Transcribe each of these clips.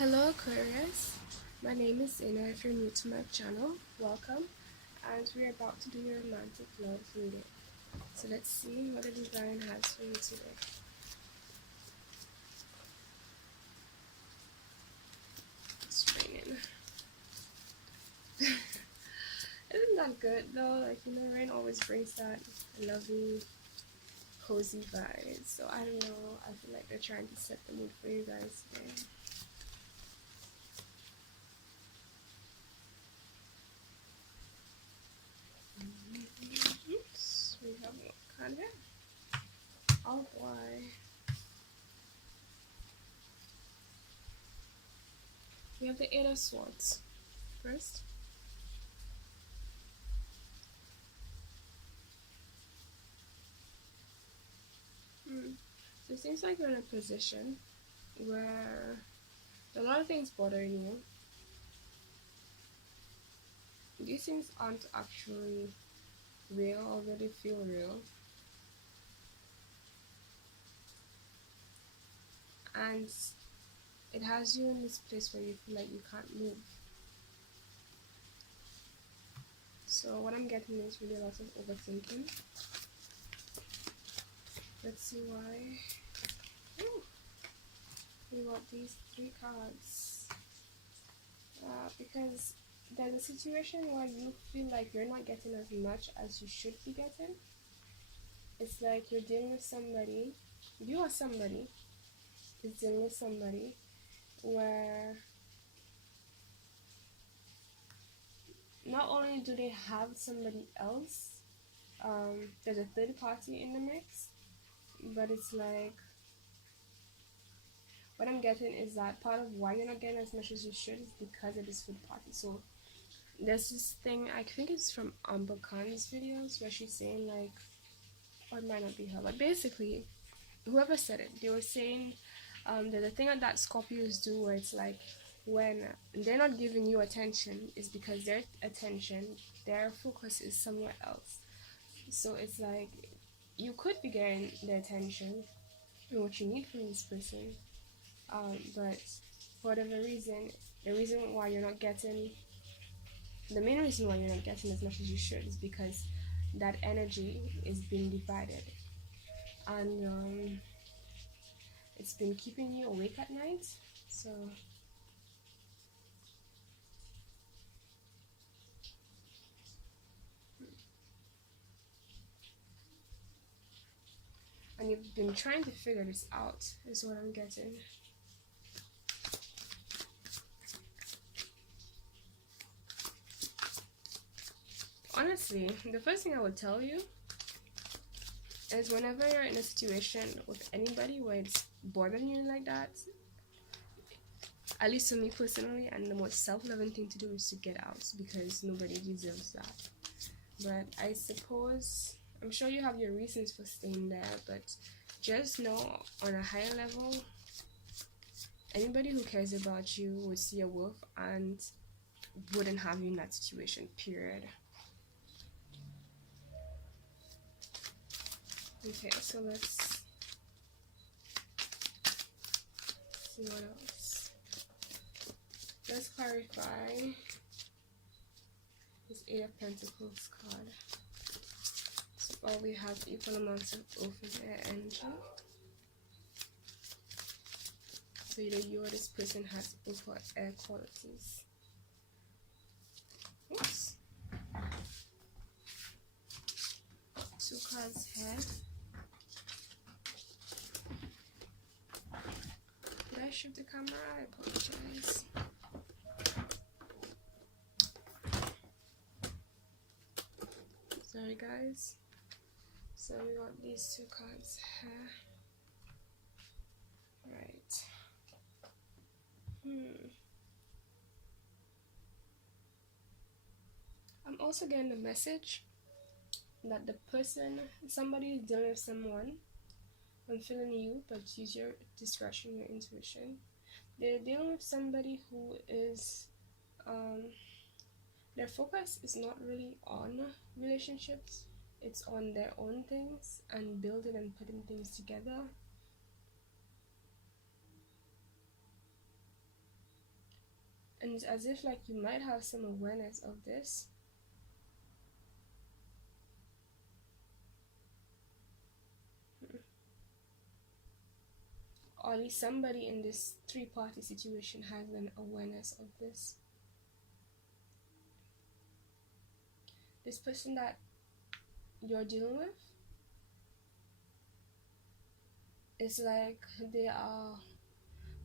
Hello Aquarius, my name is Ina. If you're new to my channel, welcome, and we're about to do your romantic love reading. So let's see what the divine has for you today. It's raining. Isn't that good though? Like, you know, rain always brings that lovely, cozy vibe. So I don't know, I feel like they're trying to set the mood for you guys today. Oops, we have what kind of? Oh boy. We have the Eight of Swords first. So it seems like you're in a position where a lot of things bothering you. These things aren't actually real or really feel real. And it has you in this place where you feel like you can't move. So what I'm getting is really a lot of overthinking. Let's see why. Ooh, we got these three cards. Because there's a situation where you feel like you're not getting as much as you should be getting. It's like you're dealing with somebody, you or somebody is dealing with somebody where not only do they have somebody else, there's a third party in the mix, but it's like, what I'm getting is that part of why you're not getting as much as you should is because of this third party. So there's this thing, I think it's from Amber Khan's videos, where she's saying like, or it might not be her, but basically, whoever said it, they were saying there's a thing that Scorpios do where it's like, when they're not giving you attention, is because their attention, their focus is somewhere else. So it's like, you could be getting the attention and what you need from this person, but for whatever reason, the main reason why you're not getting as much as you should is because that energy is being divided, and it's been keeping you awake at night. So and you've been trying to figure this out, is what I'm getting. Honestly, the first thing I would tell you is, whenever you're in a situation with anybody where it's bothering you like that, at least for me personally, and the most self-loving thing to do is to get out, because nobody deserves that. But I suppose, I'm sure you have your reasons for staying there, but just know, on a higher level, anybody who cares about you would see your worth and wouldn't have you in that situation, period. Okay, so let's see what else. Let's clarify this Eight of Pentacles card. So far we have equal amounts of open air energy. So either you or this person has open air qualities. Oops. Two cards here. Did I shift the camera? I apologize. Sorry guys. So we got these two cards here. Right. I'm also getting a message that the person, somebody is dealing with someone. I'm feeling you, but use your discretion, your intuition. They're dealing with somebody who is, their focus is not really on relationships. It's on their own things and building and putting things together. And it's as if like you might have some awareness of this. Or at least somebody in this three-party situation has an awareness of this. This person that you're dealing with is like they are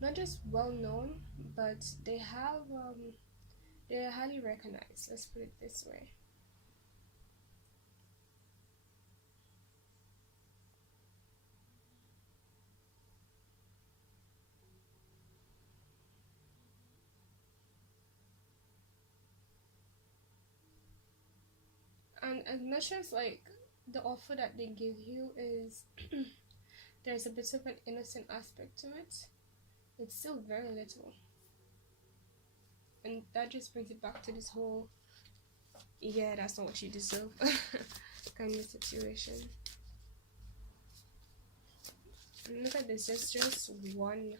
not just well known, but they're highly recognized. Let's put it this way. And as much as like the offer that they give you is there's a bit of an innocent aspect to it, it's still very little. And that just brings it back to this whole, yeah, that's not what you deserve kind of situation. And look at this, there's just one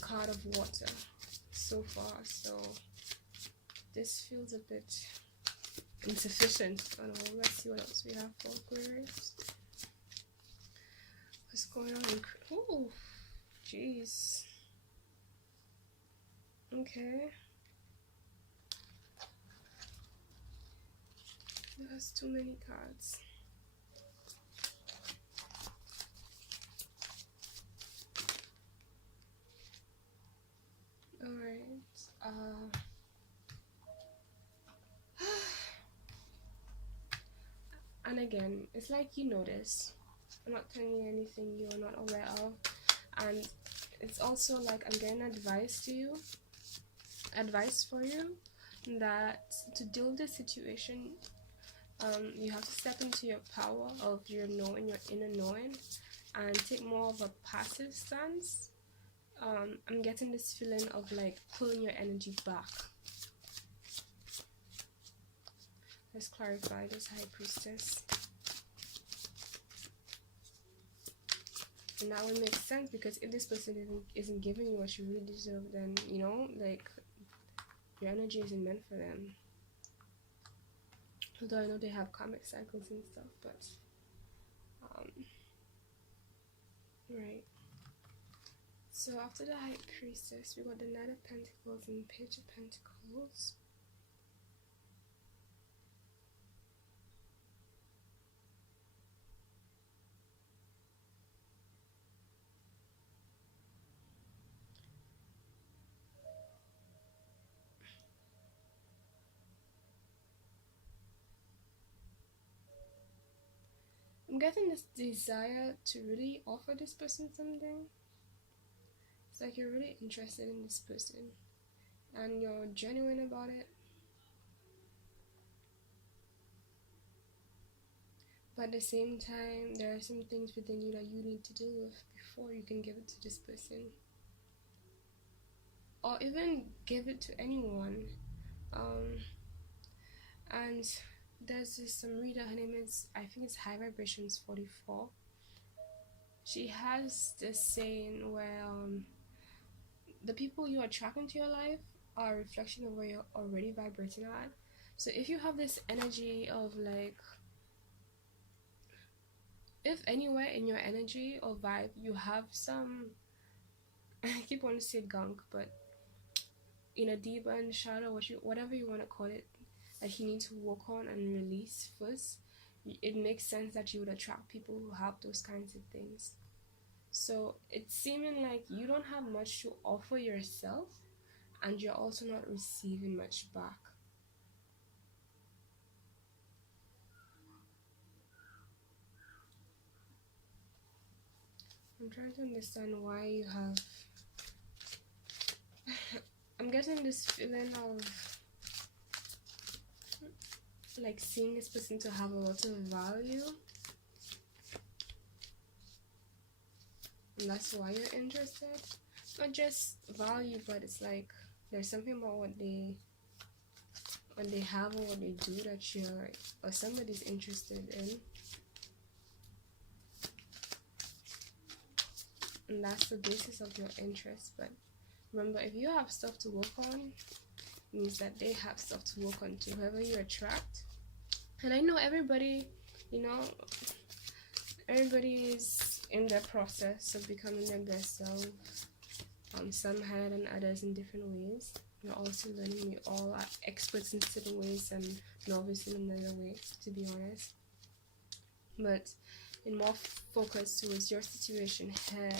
card of water so far, so this feels a bit insufficient. I don't know, let's see what else we have for Aquarius. What's going on? Oh, jeez. Okay. There's too many cards. Alright. And again, it's like you know this. I'm not telling you anything you're not aware of. And it's also like I'm getting advice for you, that to deal with this situation, you have to step into your power of your knowing, your inner knowing, and take more of a passive stance. I'm getting this feeling of like pulling your energy back. Let's clarify this, High Priestess. And that would make sense, because if this person isn't giving you what you really deserve, then, you know, like, your energy isn't meant for them. Although I know they have karmic cycles and stuff, but, right. So after the High Priestess, we got the Knight of Pentacles and Page of Pentacles. I'm getting this desire to really offer this person something. It's like you're really interested in this person and you're genuine about it. But at the same time, there are some things within you that you need to deal with before you can give it to this person. Or even give it to anyone. And there's this reader, her name is, I think it's High Vibrations 44. She has this saying where the people you attract into your life are a reflection of where you're already vibrating at. So if you have this energy of like, if anywhere in your energy or vibe you have some, I keep wanting to say gunk, but in a deep end shadow, whatever you want to call it, that you need to work on and release first, it makes sense that you would attract people who have those kinds of things. So it's seeming like you don't have much to offer yourself, and you're also not receiving much back. I'm trying to understand why you have I'm getting this feeling of like seeing this person to have a lot of value, and that's why you're interested. Not just value, but it's like there's something about what they have or what they do that you're or somebody's interested in. and that's the basis of your interest. But remember, if you have stuff to work on, means that they have stuff to work on too, whoever you attract. And I know everybody, you know, everybody is in their process of becoming their best self. Some higher than others in different ways. We're also learning. We all are experts in certain ways and novice in another way, to be honest. But in more focus towards your situation here,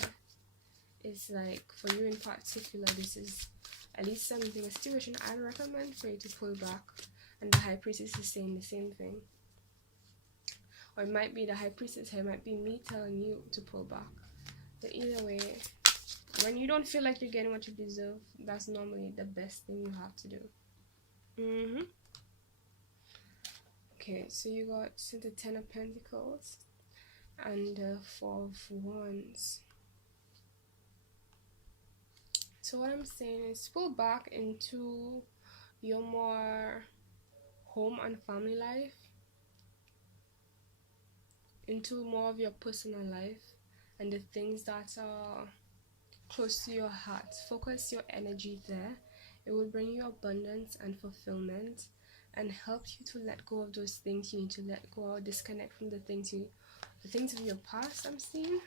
it's like for you in particular, this is at least something, a situation I'd recommend for you to pull back. And the High Priestess is saying the same thing. Or it might be the High Priestess here, it might be me telling you to pull back. But either way, when you don't feel like you're getting what you deserve, that's normally the best thing you have to do. Okay, so you got the Ten of Pentacles and the Four of Wands. So what I'm saying is pull back into your more home and family life, into more of your personal life and the things that are close to your heart. Focus your energy there. It will bring you abundance and fulfillment and help you to let go of those things you need to let go or disconnect from the things of your past. I'm seeing.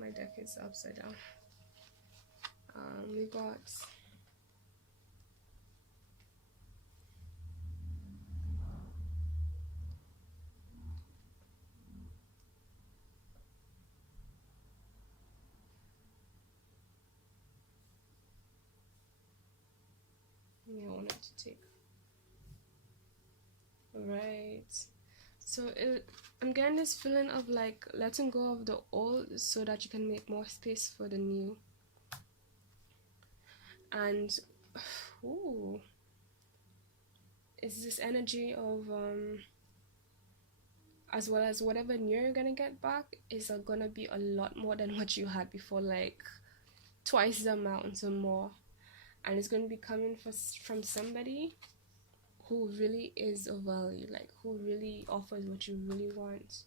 My deck is upside down. We got I wanted to take. Right. So I'm getting this feeling of like letting go of the old so that you can make more space for the new. And it's this energy of as well as whatever new you're gonna get back is gonna be a lot more than what you had before, like twice the amount or more. And it's going to be coming from somebody who really is of value, like who really offers what you really want.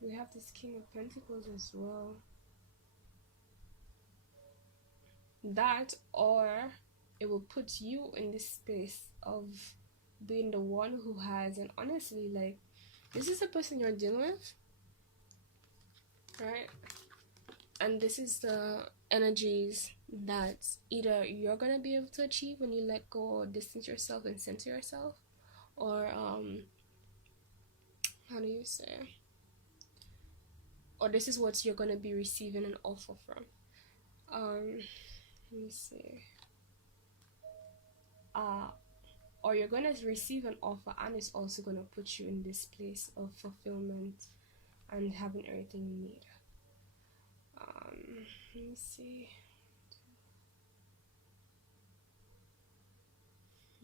We have this King of Pentacles as well. That, or it will put you in this space of being the one who has, and honestly, like, this is the person you're dealing with, right? And this is the energies that either you're gonna be able to achieve when you let go or distance yourself and center yourself, or how do you say, or this is what you're gonna be receiving an offer from. Let me see. Or you're gonna receive an offer and it's also gonna put you in this place of fulfillment and having everything you need. Let me see.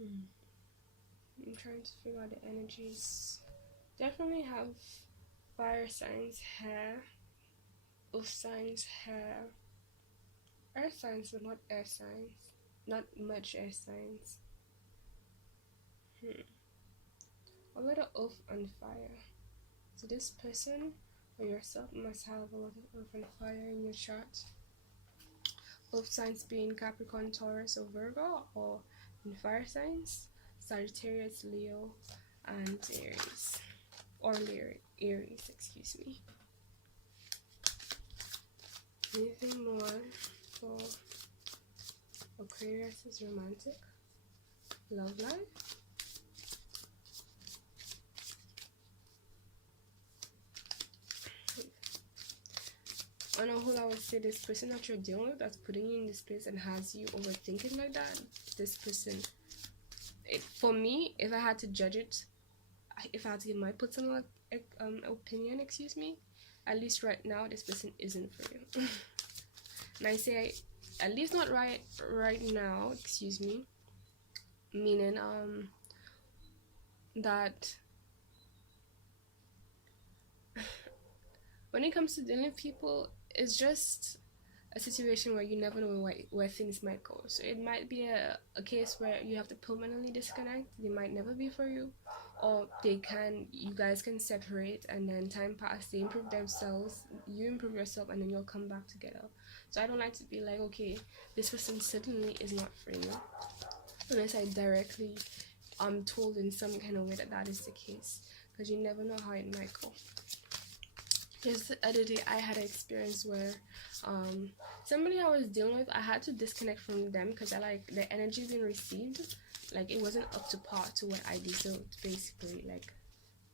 I'm trying to figure out the energies. Definitely have fire signs here, earth signs here, earth signs but not air signs, not much air signs. A lot of earth and fire. So this person or yourself must have a lot of earth and fire in your chart. Earth signs being Capricorn, Taurus, or Virgo, or in fire signs Sagittarius, Leo, and Aries, or Aries, excuse me. Anything more for Aquarius is romantic, love life. I know who I would say, this person that you're dealing with that's putting you in this place and has you overthinking like that, this person, for me, if I had to judge it, if I had to give my personal opinion, excuse me, at least right now, this person isn't for you. And I say, at least not right now, excuse me, meaning that when it comes to dealing with people, it's just a situation where you never know where things might go. So it might be a case where you have to permanently disconnect. They might never be for you, or you guys can separate, and then time pass, they improve themselves, you improve yourself, and then you'll come back together. So I don't like to be like, okay, this person certainly is not for you, unless I directly told in some kind of way that is the case, because you never know how it might go. Just the other day I had an experience where somebody I was dealing with, I had to disconnect from them because I like the energy being received, like it wasn't up to par to what I deserved, basically. Like,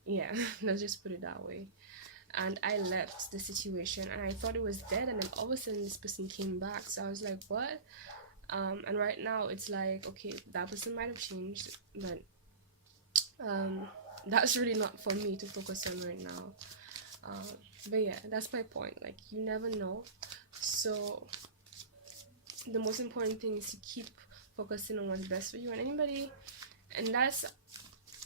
yeah, let's just put it that way. And I left the situation and I thought it was dead, and then all of a sudden this person came back. So I was like, what? And right now it's like, okay, that person might have changed, but that's really not for me to focus on right now. But yeah, that's my point. Like, you never know. So the most important thing is to keep focusing on what's best for you and anybody. And that's,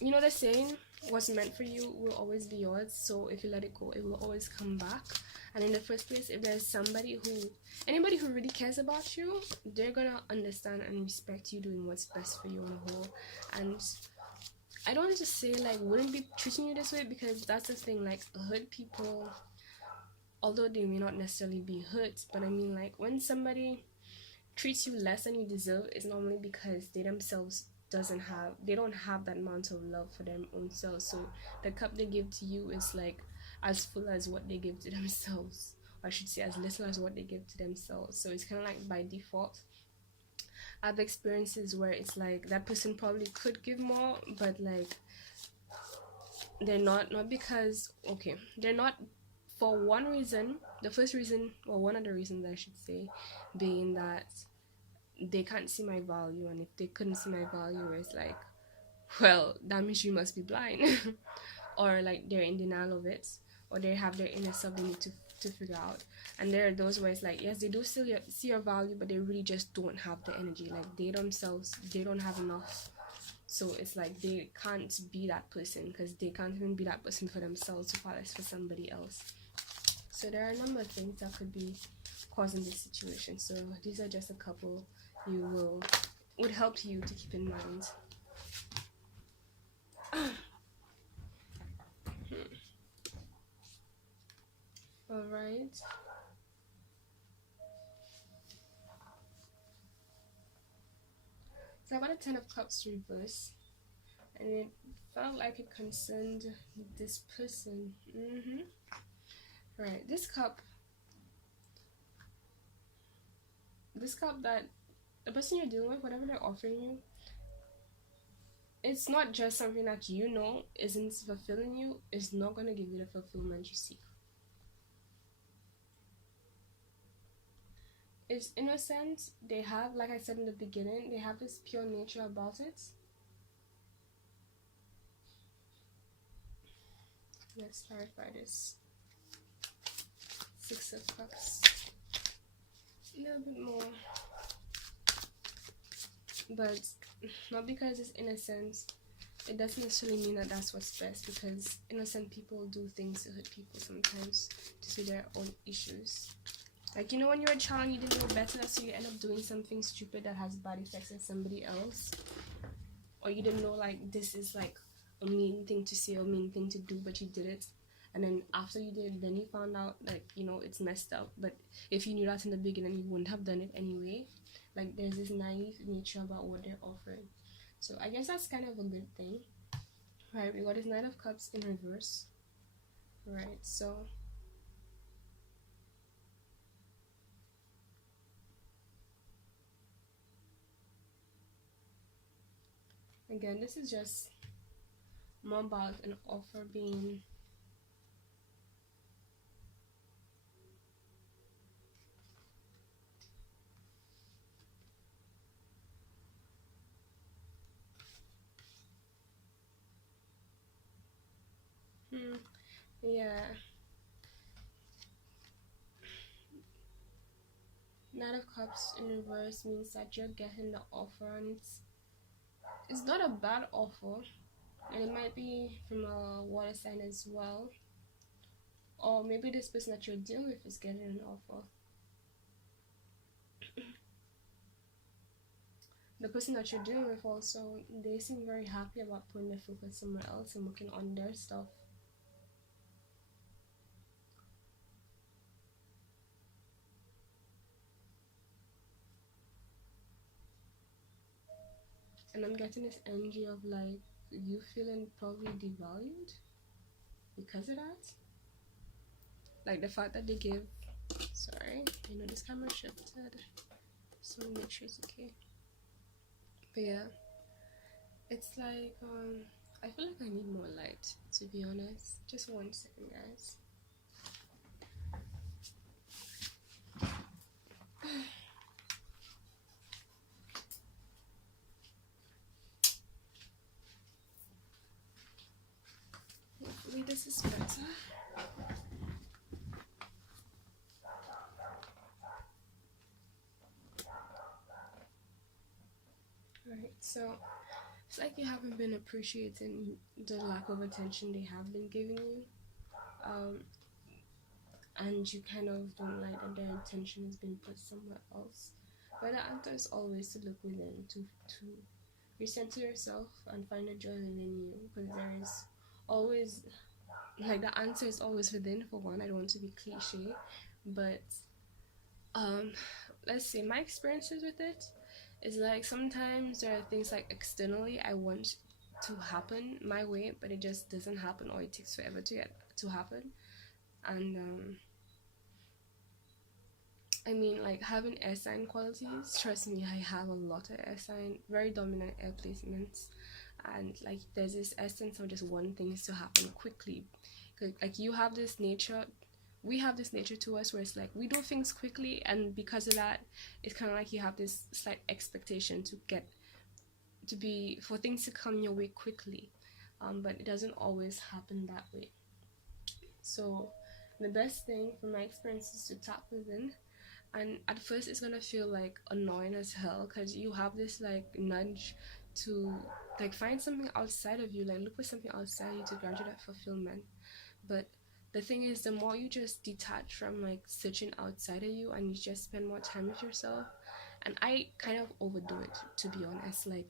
you know the saying, what's meant for you will always be yours. So if you let it go, it will always come back. And in the first place, if there's anybody who really cares about you, they're gonna understand and respect you doing what's best for you on the whole. And I don't want to say like wouldn't be treating you this way, because that's the thing, like hurt people, although they may not necessarily be hurt, but I mean, like when somebody treats you less than you deserve, it's normally because they themselves don't have that amount of love for their own selves. So the cup they give to you is like as full as what they give to themselves, or I should say as little as what they give to themselves. So it's kind of like by default. I have experiences where it's like that person probably could give more, but like they're not because, okay, they're not, for one reason. The first reason, or one of the reasons I should say, being that they can't see my value, and if they couldn't see my value, it's like, well, that means you must be blind. Or like they're in denial of it, or they have their inner self they need to figure out. And there are those where it's like, yes, they do still see your value, but they really just don't have the energy. Like they themselves, they don't have enough. So it's like they can't be that person, because they can't even be that person for themselves, so far as for somebody else. So there are a number of things that could be causing this situation. So these are just a couple would help you to keep in mind. Alright. So I got a 10 of Cups reverse, and it felt like it concerned this person. Right, this cup that the person you're dealing with, whatever they're offering you, it's not just something that you know isn't fulfilling you. It's not going to give you the fulfillment you seek. It's innocent. They have, like I said in the beginning, they have this pure nature about it. Let's clarify this. 6 of Cups. A little bit more. But not because it's innocent, it doesn't necessarily mean that that's what's best, because innocent people do things to hurt people sometimes to suit their own issues. Like, you know, when you're a child and you didn't know better, so you end up doing something stupid that has bad effects on somebody else. Or you didn't know, like, this is like a mean thing to say or mean thing to do, but you did it. And then after you did it, then you found out, like, you know, it's messed up. But if you knew that in the beginning, you wouldn't have done it anyway. Like, there's this naive nature about what they're offering. So I guess that's kind of a good thing. Right, we got this Knight of Cups in reverse. Right, so again, this is just more about an offer being yeah. Knight of Cups in reverse means that you're getting the offer, and it's not a bad offer, and it might be from a water sign as well, or maybe this person that you're dealing with is getting an offer. the person that you're dealing with also, they seem very happy about putting their focus somewhere else and working on their stuff. And I'm getting this energy of like you feeling probably devalued because of that. Like the fact that they give, sorry, I know this camera shifted, so make sure it's okay. But yeah, it's like I feel like I need more light, to be honest. Just 1 second, guys. Hopefully this is better. Alright, so it's like you haven't been appreciating the lack of attention they have been giving you. And you kind of don't like that their attention has been put somewhere else. But the answer is always to look within, to recenter yourself and find a joy within you, because there is always, like, the answer is always within. For one, I don't want to be cliche, but let's say my experiences with it is like sometimes there are things like externally I want to happen my way, but it just doesn't happen, or it takes forever to happen. And I mean, like, having air sign qualities, trust me, I have a lot of air sign, very dominant air placements. And like, there's this essence of just wanting things to happen quickly. Like, you have this nature, we have this nature to us where it's like we do things quickly, and because of that, it's kind of like you have this slight expectation for things to come your way quickly. But it doesn't always happen that way. So the best thing from my experience is to tap within. And at first it's gonna feel like annoying as hell, because you have this like nudge to like find something outside of you, like look for something outside you to grant you that fulfillment. But the thing is, the more you just detach from like searching outside of you and you just spend more time with yourself, and I kind of overdo it, to be honest. Like,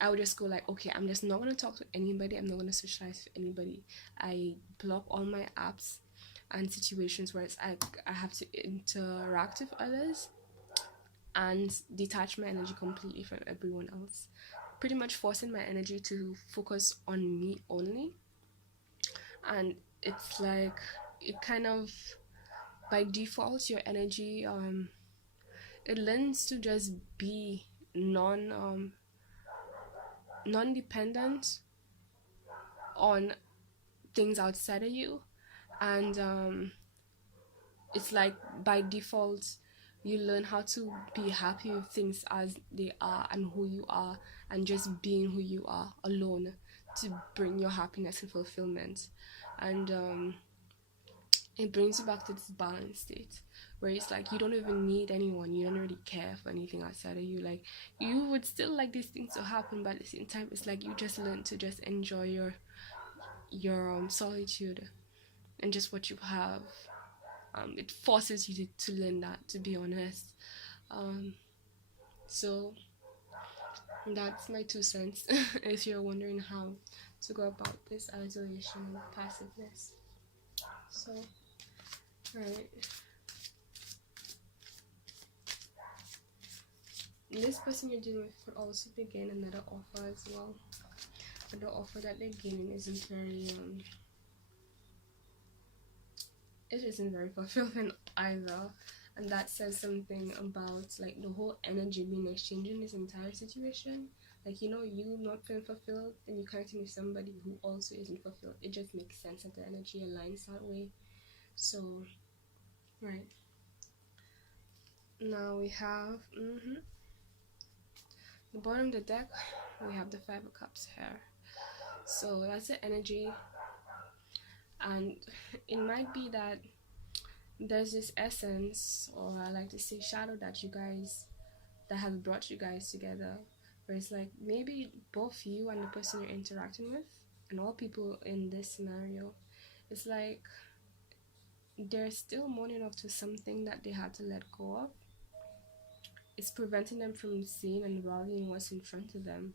I would just go like, okay, I'm just not gonna talk to anybody, I'm not gonna socialize with anybody. I block all my apps and situations where it's like I have to interact with others, and detach my energy completely from everyone else, pretty much forcing my energy to focus on me only. And it's like it kind of, by default, your energy it learns to just be non-dependent on things outside of you. And it's like by default you learn how to be happy with things as they are and who you are, and just being who you are alone to bring your happiness and fulfillment. And it brings you back to this balanced state where it's like you don't even need anyone, you don't really care for anything outside of you. Like, you would still like these things to happen, but at the same time it's like you just learn to just enjoy your solitude and just what you have. It forces you to learn that, to be honest. So that's my 2 cents. If you're wondering how to go about this isolation and passiveness. So, right, this person you're dealing with could also be getting another offer as well, but the offer that they're getting isn't very it isn't very fulfilling either. And that says something about like the whole energy being exchanged in this entire situation. Like, you not feeling fulfilled, and you connecting with somebody who also isn't fulfilled. It just makes sense that the energy aligns that way. So, right, now we have the bottom of the deck. We have the 5 of Cups here. So that's the energy, and it might be that there's this essence, or I like to say shadow, that has brought you guys together, where it's like maybe both you and the person you're interacting with, and all people in this scenario, it's like they're still mourning up to something that they had to let go of. it's preventing them from seeing and valuing what's in front of them.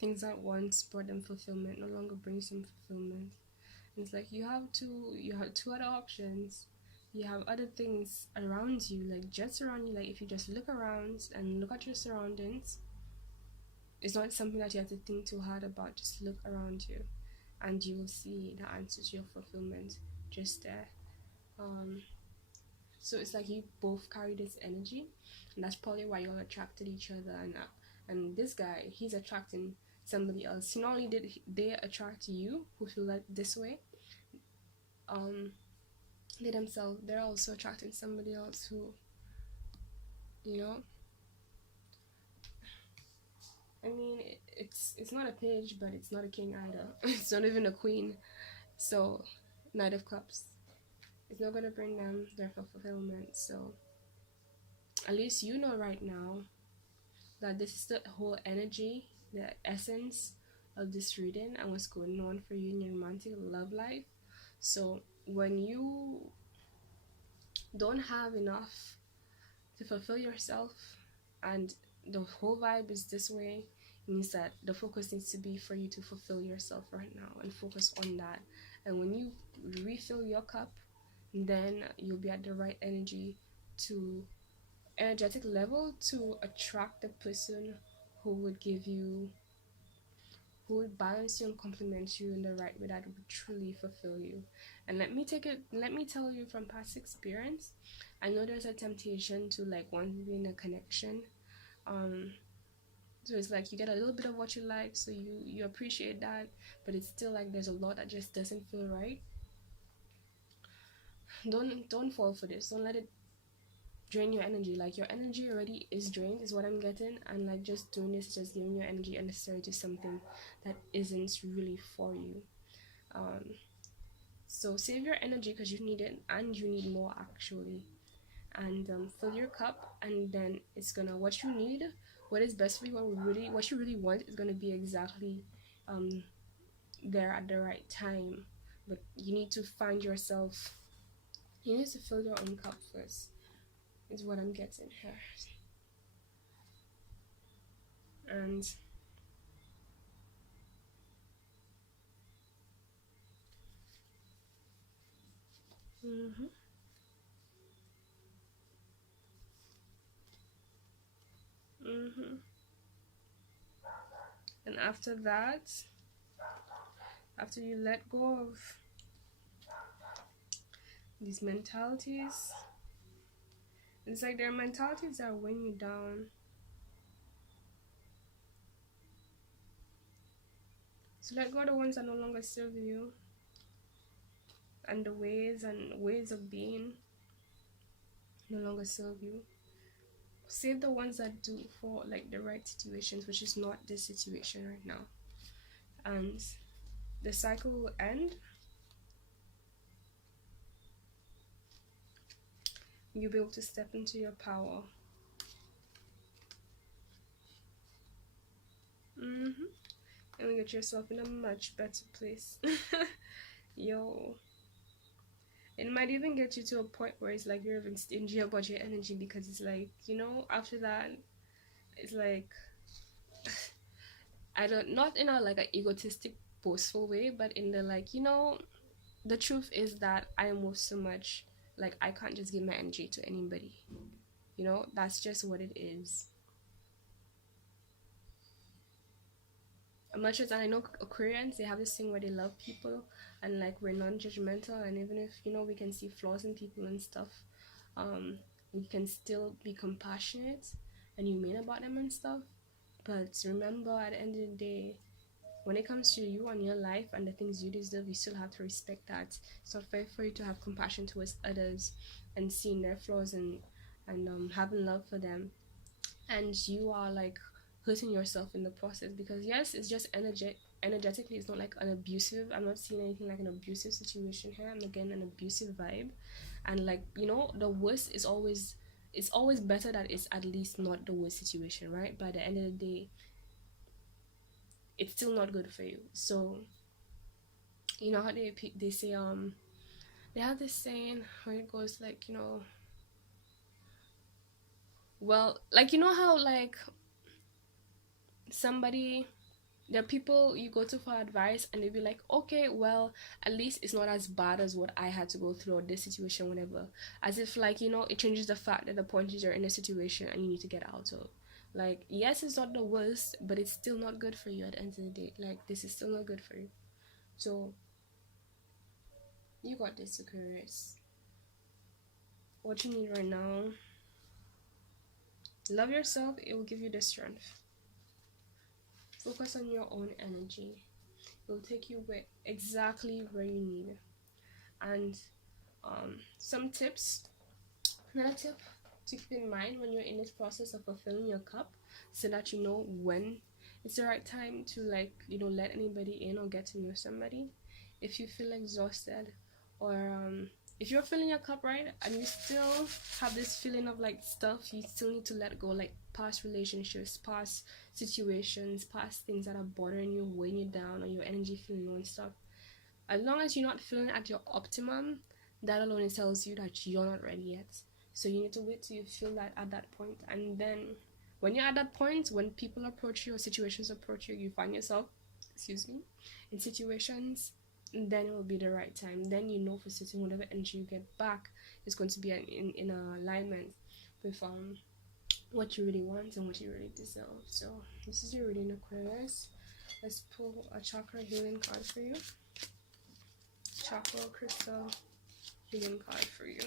Things that once brought them fulfillment no longer brings them fulfillment. It's like you have two other options. You have other things around you, like just around you. Like if you just look around and look at your surroundings, it's not something that you have to think too hard about. Just look around you, and you will see the answer to your fulfillment just there. Um, so it's like you both carry this energy, and that's probably why you all attracted each other. And this guy, he's attracting somebody else. Not only did they attract you, who feel like this way, um, they're also attracting somebody else who, you know, I mean, it's not a page, but it's not a king either. It's not even a queen. So, Knight of Cups. It's not gonna bring them their fulfillment. So, at least you know right now that this is the whole energy, the essence of this reading and what's going on for you in your romantic love life. So, when you don't have enough to fulfill yourself and the whole vibe is this way, means that the focus needs to be for you to fulfill yourself right now and focus on that. And when you refill your cup, then you'll be at the right energetic level to attract the person who would give you, who would balance you and complement you in the right way that would truly fulfill you. And let me tell you from past experience, I know there's a temptation to like want to be in a connection. So it's like you get a little bit of what you like, so you appreciate that, but it's still like there's a lot that just doesn't feel right. Don't fall for this. Don't let it drain your energy. Like your energy already is drained, is what I'm getting, and like just doing this is just giving your energy unnecessary to something that isn't really for you. So save your energy because you need it, and you need more actually. And fill your cup, and then it's gonna, what you need, what is best for you, what you really want is gonna be exactly there at the right time. But you need to find yourself. You need to fill your own cup first. Is what I'm getting here. And mhm, mhm. And after that, after you let go of these mentalities, it's like there are mentalities that weighing you down. So let go of the ones that no longer serve you, and the ways of being no longer serve you. Save the ones that do for like the right situations, which is not this situation right now. And the cycle will end. You'll be able to step into your power. And get yourself in a much better place. Yo. It might even get you to a point where it's like you're even stingy about your energy, because it's like, after that, it's like, I don't, not in a like an egotistic, boastful way, but in the like, the truth is that I move so much, like I can't just give my energy to anybody. That's just what it is. Much as I know Aquarians, they have this thing where they love people and like we're non-judgmental, and even if we can see flaws in people and stuff, we can still be compassionate and humane about them and stuff. But remember, at the end of the day, when it comes to you and your life and the things you deserve, you still have to respect that. It's not fair for you to have compassion towards others and seeing their flaws and having love for them, and you are like hurting yourself in the process, because yes, it's just energetically, it's not like an abusive, I'm not seeing anything like an abusive situation here. I'm again an abusive vibe, and like the worst is always, it's always better that it's at least not the worst situation, right? By the end of the day, it's still not good for you. So how they say they have this saying where it goes like, well, like, how like somebody, there are people you go to for advice and they'll be like, okay, well, at least it's not as bad as what I had to go through or this situation, whatever. As if, like, it changes the fact that the point is you're in a situation and you need to get out of. Like, yes, it's not the worst, but it's still not good for you at the end of the day. Like, this is still not good for you. So, you got this, Aquarius. What you need right now, love yourself, it will give you the strength. Focus on your own energy. It will take you exactly where you need it. And some tips, another tip to keep in mind when you're in this process of fulfilling your cup, so that you know when it's the right time to, like, let anybody in or get to know somebody. If you feel exhausted, or if you're filling your cup right and you still have this feeling of like stuff you still need to let go, like past relationships, past situations, past things that are bothering you, weighing you down, or your energy feeling low and stuff, as long as you're not feeling at your optimum, that alone tells you that you're not ready yet. So you need to wait till you feel that at that point. And then when you're at that point, when people approach you or situations approach you, you find yourself, in situations, then it will be the right time. Then you know for certain whatever energy you get back is going to be in alignment with what you really want and what you really deserve. So this is your reading, Aquarius. Let's pull a chakra healing card for you. Chakra crystal healing card for you.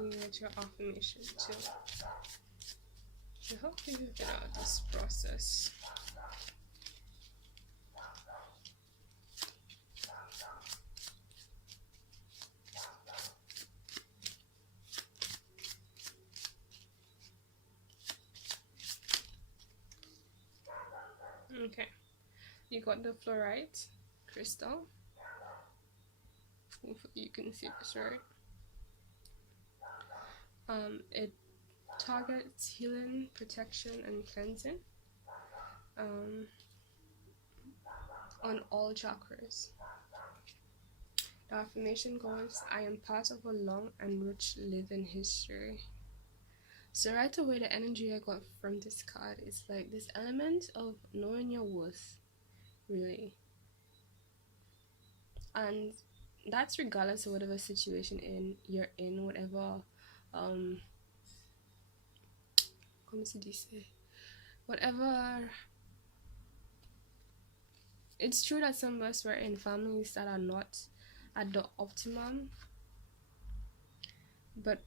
You get your affirmation too to help you get out of this process. Okay, you got the fluorite crystal. Hopefully you can see this right. It targets healing, protection, and cleansing on all chakras. The affirmation goes, I am part of a long and rich living history. So right away, the energy I got from this card is like this element of knowing your worth, really. And that's regardless of whatever situation you're in, whatever whatever. It's true that some of us were in families that are not at the optimum, but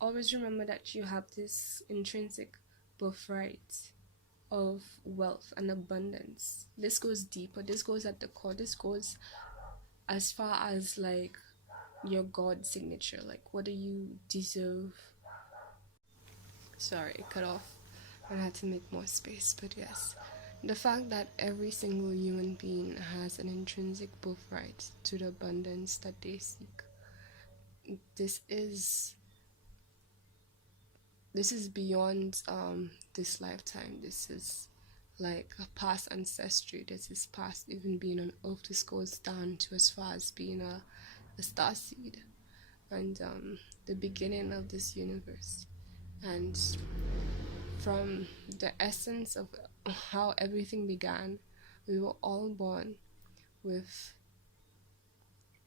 always remember that you have this intrinsic birthright of wealth and abundance. This goes deeper, this goes at the core, this goes as far as like your God signature, like what do you deserve. Sorry, it cut off and I had to make more space, but yes, the fact that every single human being has an intrinsic birthright to the abundance that they seek. This is beyond this lifetime. This is like a past ancestry. This is past even being on earth. This goes down to as far as being a star seed and the beginning of this universe. And from the essence of how everything began, we were all born with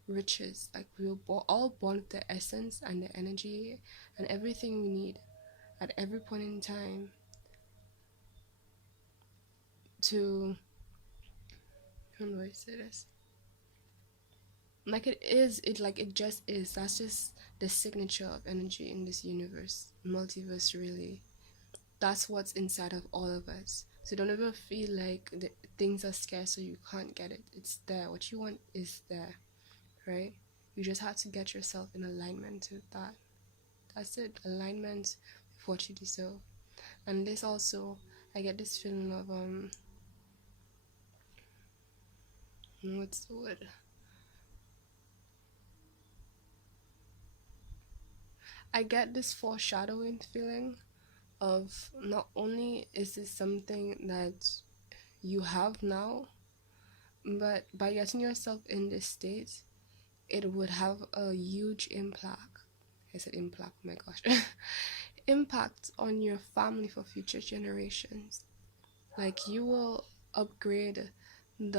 riches. Like we were all born with the essence and the energy and everything we need at every point in time to, how do I say this? Like it just is. That's just the signature of energy in this universe, multiverse, really. That's what's inside of all of us. So don't ever feel like things are scarce so you can't get it. It's there. What you want is there, right? You just have to get yourself in alignment with that. That's it. Alignment with what you deserve. And this also, I get this feeling of what's the word? I get this foreshadowing feeling of not only is this something that you have now, but by getting yourself in this state, it would have a huge impact. I said impact, oh my gosh. Impact on your family for future generations. Like you will upgrade the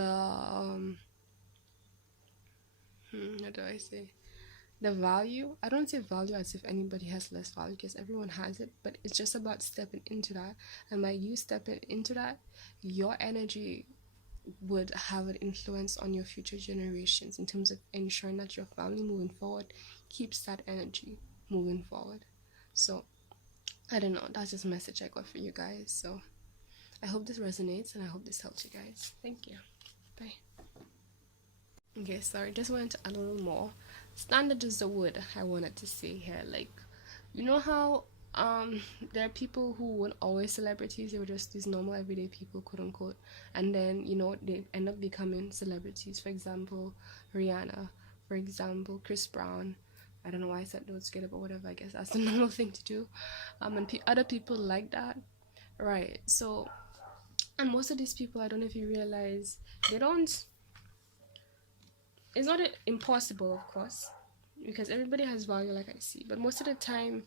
how do I say, the value. I don't say value as if anybody has less value, because everyone has it, but it's just about stepping into that. And by you stepping into that, your energy would have an influence on your future generations in terms of ensuring that your family moving forward keeps that energy moving forward. So I don't know, that's just a message I got for you guys. So I hope this resonates and I hope this helps you guys. Thank you. Bye. Okay, sorry, just wanted to add a little more. Standard is the word I wanted to say here. Like, you know how there are people who weren't always celebrities, they were just these normal everyday people, quote unquote, and then they end up becoming celebrities. For example, Rihanna, for example, Chris Brown. I don't know why I said those together, but whatever, I guess that's the normal thing to do. And other people like that, right? So, and most of these people, I don't know if you realize, they don't, it's not impossible, of course, because everybody has value, like I see, but most of the time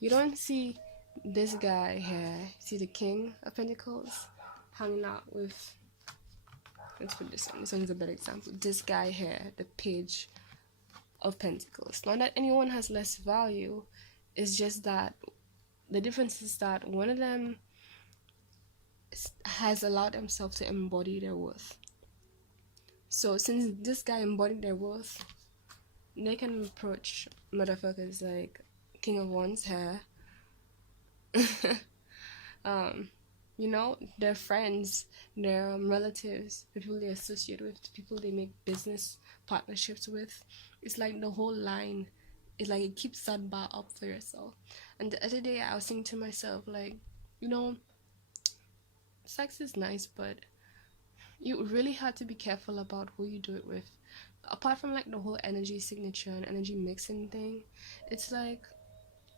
you don't see this guy here, see the King of Pentacles hanging out with, let's put this one is a better example, this guy here, the Page of Pentacles. Not that anyone has less value, it's just that the difference is that one of them has allowed himself to embody their worth. So since this guy embodied their worth, they can approach motherfuckers like King of Wands here. Their friends, their relatives, the people they associate with, the people they make business partnerships with. It's like the whole line. It's like it keeps that bar up for yourself. And the other day I was thinking to myself, like, sex is nice, but you really have to be careful about who you do it with. Apart from like the whole energy signature and energy mixing thing, it's like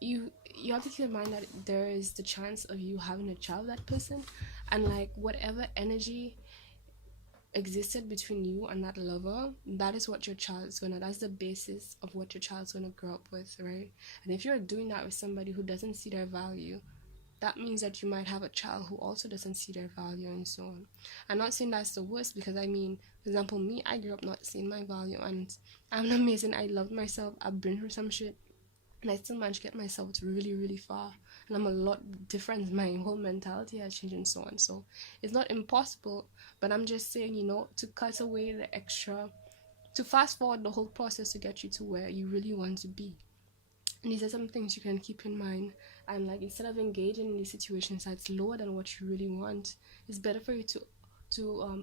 you have to keep in mind that there is the chance of you having a child with that person, and like whatever energy existed between you and that lover, that is what your child is that's the basis of what your child's gonna grow up with, right? And if you're doing that with somebody who doesn't see their value, that means that you might have a child who also doesn't see their value, and so on. I'm not saying that's the worst, because I mean, for example, me, I grew up not seeing my value, and I'm amazing. I love myself. I've been through some shit, and I still managed to get myself to really, really far. And I'm a lot different. My whole mentality has changed and so on. So it's not impossible, but I'm just saying, to cut away the extra, to fast forward the whole process to get you to where you really want to be. And these are some things you can keep in mind. And like, instead of engaging in these situations that's lower than what you really want, it's better for you to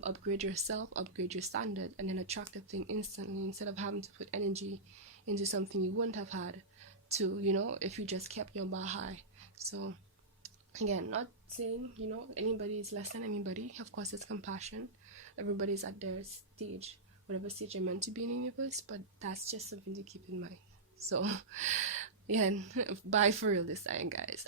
upgrade yourself, upgrade your standard, and then attract the thing instantly, instead of having to put energy into something you wouldn't have had to, if you just kept your bar high. So again, not saying, anybody is less than anybody. Of course, it's compassion. Everybody's at their stage, whatever stage you're meant to be in the universe, but that's just something to keep in mind. So yeah, bye for real this time, guys.